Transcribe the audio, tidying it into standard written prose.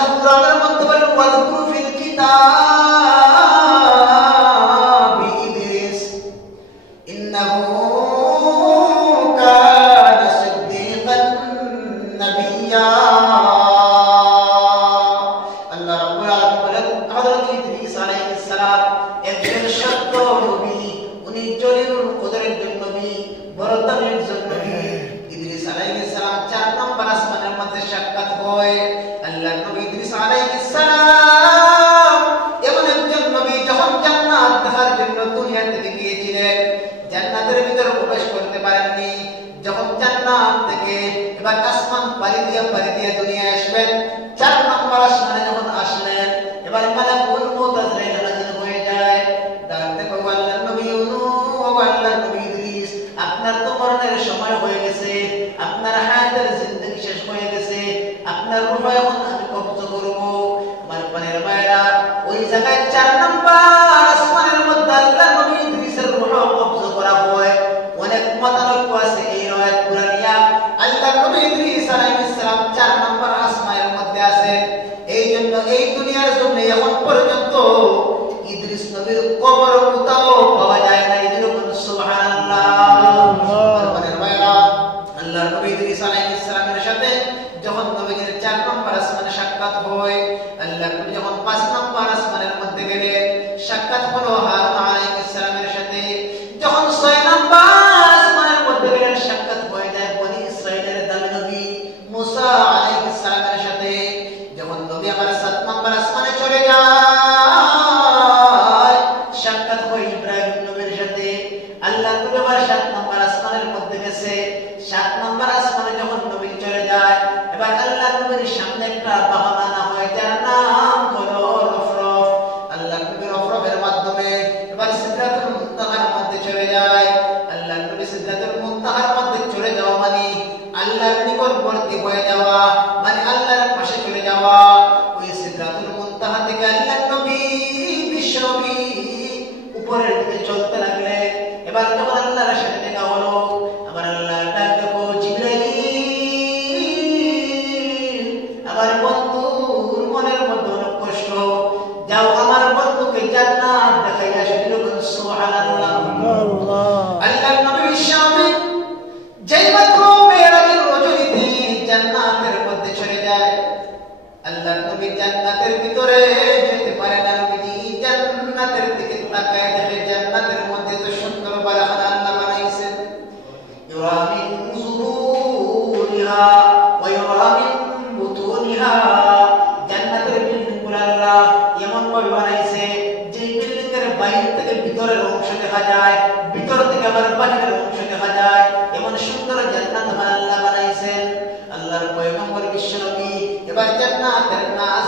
আল্লাহ কুরআনের মধ্যে বলেন ওয়াযকুর ফিল কিতাবি ইদ্রিস ইন্নাহু কানা সিদ্দীকান নাবিয়্যা। আল্লাহ রাব্বুল আলামিন বলেন হযরত ইদ্রিস আলাইহিস সালাম একজন সত্য নবী, উনি জলিলুল কদরের নবী, বড় দানের নবী। ইদ্রিস আলাইহিস সালাম 4 নম্বর আসমানের মধ্যে সাক্ষাৎ হয়। আল্লাহর নবী ইদ্রিস আলাইহিস সালাম এমন একজন নবী, যখন জান্নাত দেখার জন্য দুনিয়া থেকে গিয়েছিলেন, জান্নাতের ভিতরে প্রবেশ করতে পারেননি। যখন জান্নাত থেকে এবার আসমান পাড়ি দিয়ে দুনিয়া আসবেন, 4 নম্বর আসমানে যখন আসলেন, এবার মালাকুল মউত আজরাইল হাজির হয়ে যায়। ডাকতে কও আল্লাহর নবী আল্লাহর নবী ইদ্রিস, আপনার তো মরণের সময় হয়ে গেছে, আপনার হায়াতের জিন্দেগি শেষ হয়ে গেছে, আপনার রূহ এখন আমি কবজ করব। আমার পানের ভাইরা, ওই জায়গায় 4 নম্বর আসমানের মধ্যে আল্লাহর নবী ইদ্রিসের রূহ কবজ করা হয়। অনেক মতানৈক্য আছে এই রওয়ায়াত কুরআনিয়া। আল্লাহর নবী ইদ্রিস আলাইহিস সালাম 4 নম্বর আসমানের মধ্যে আছে। এই জন্য এই দুনিয়ার জন্য এখন পর্যন্ত ইদ্রিস নবীর কবর কোথাও পাওয়া যায় না। এরকম সুবহানাল্লাহ। আমার ভাইরা, আল্লাহর নবী ইদ্রিস আলাইহিস সালামের সাথে যখন নবীর 4 নম্বর আসমানে সাক্ষাৎ হয়, আল্লাহর নবী যখন 5 নম্বর আসমানের মধ্যে গেলেন, সাক্ষাৎ হলো হারুন আলাইহিস সালামের সাথে। যখন 6 নম্বর আসমানের মধ্যে গেলেন, সাক্ষাৎ হয়ে যায় বনি ইসরাইলের দামি নবী মুসা আলাইহিস সালামের সাথে। যখন নবী আমার 7 নম্বর আসমানে চলে যায়, সাক্ষাৎ হয় ইব্রাহিম নবীর সাথে। আল্লাহ নবী আবার 7 নম্বর আসমানের মধ্যে গেছে। 7 নম্বর আসমানে যখন নবী চলে যায়, এবার আল্লাহ নবীর সামনে একটা বাহন আনা হয়, যার নাম হলো রফরফ। আল্লাহ নবীর রফরফের মাধ্যমে এবার সিদরাতুল মুনতাহার মধ্যে চলে যায়। আল্লাহ নবী সিদরাতুল মুনতাহার মধ্যে চলে যাওয়া মানে আল্লাহর নিকটবর্তী হয়ে যাওয়া, মানে আল্লাহর পাশে চলে যাওয়া। ওই সিদরাতুল মুনতাহা থেকে আল্লাহ নবী বিশ্বনবী উপরের দিকে চলতে লাগলেন। এবার যখন আল্লাহর সাথে দেখা হলো, আবার আল্লাহ ডাক দেখো জিবরাইল, আমার বন্ধুর মনের মধ্যে অনেক কষ্ট, যাও আমার বন্ধুকে জান্নাত দেখাইয়া আসো। সুবহানাল্লাহ। আল্লাহর নবী বিশ্বনবী যেই মাত্র মেরাজের রজনীতে জান্নাতের মধ্যে চলে যায়, আল্লাহর নবী জান্নাতের ভিতরে যেতে পারে না। নবী জান্নাতের দিকে তাকায় দেখে জান্নাতের মধ্যে তো সুন্দর বালাখানা আল্লাহ বানাইছেন। ইউরা মিন যুহুরিহা ওয়া ইউরা মিন বুতুনিহা। জান্নাতের বিল্ডিংগুলো আল্লাহ এমন ভাবে বানাইছে যে বিল্ডিং এর বাইরে থেকে ভিতরের অংশ দেখা যায়, ভিতর থেকে আবার বাহিরের অংশ দেখা যায়। এমন সুন্দর জান্নাত আল্লাহ বানাইছেন। আল্লাহর পয়গম্বর বিশ্বনবী এবার জান্নাতের নাজ